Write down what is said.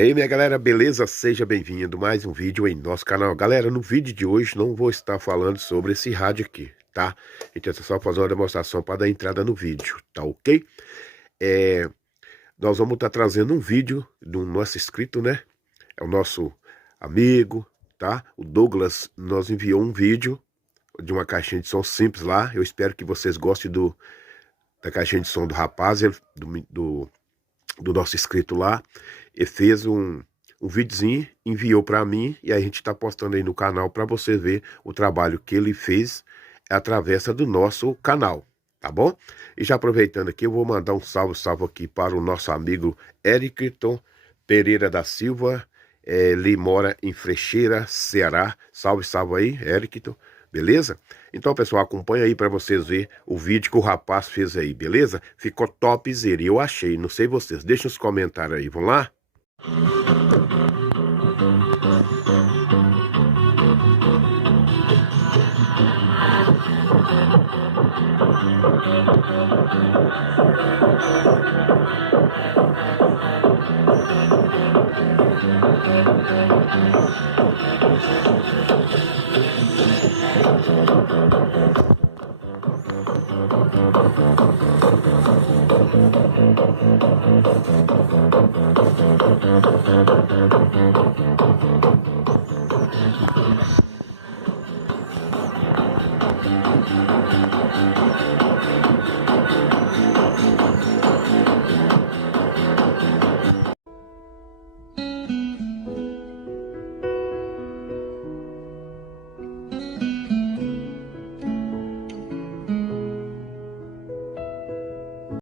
E aí, minha galera, beleza? Seja bem-vindo a mais um vídeo em nosso canal. Galera, no vídeo de hoje não vou estar falando sobre esse rádio aqui, tá? Então, é só fazer uma demonstração para dar entrada no vídeo, tá ok? Nós vamos estar trazendo um vídeo do nosso inscrito, né? É o nosso amigo, tá? O Douglas nos enviou um vídeo de uma caixinha de som simples lá. Eu espero que vocês gostem da caixinha de som do rapaz, do nosso inscrito lá. Ele fez um videozinho, enviou para mim e a gente tá postando aí no canal para você ver o trabalho que ele fez através do nosso canal, tá bom? E já aproveitando aqui, eu vou mandar um salve aqui para o nosso amigo Ericton Pereira da Silva. Ele mora em Frecheira, Ceará. Salve aí, Ericton. Beleza? Então, pessoal, acompanha aí para vocês ver o vídeo que o rapaz fez aí, beleza? Ficou topzera, eu achei, não sei vocês. Deixa os comentários aí, vamos lá?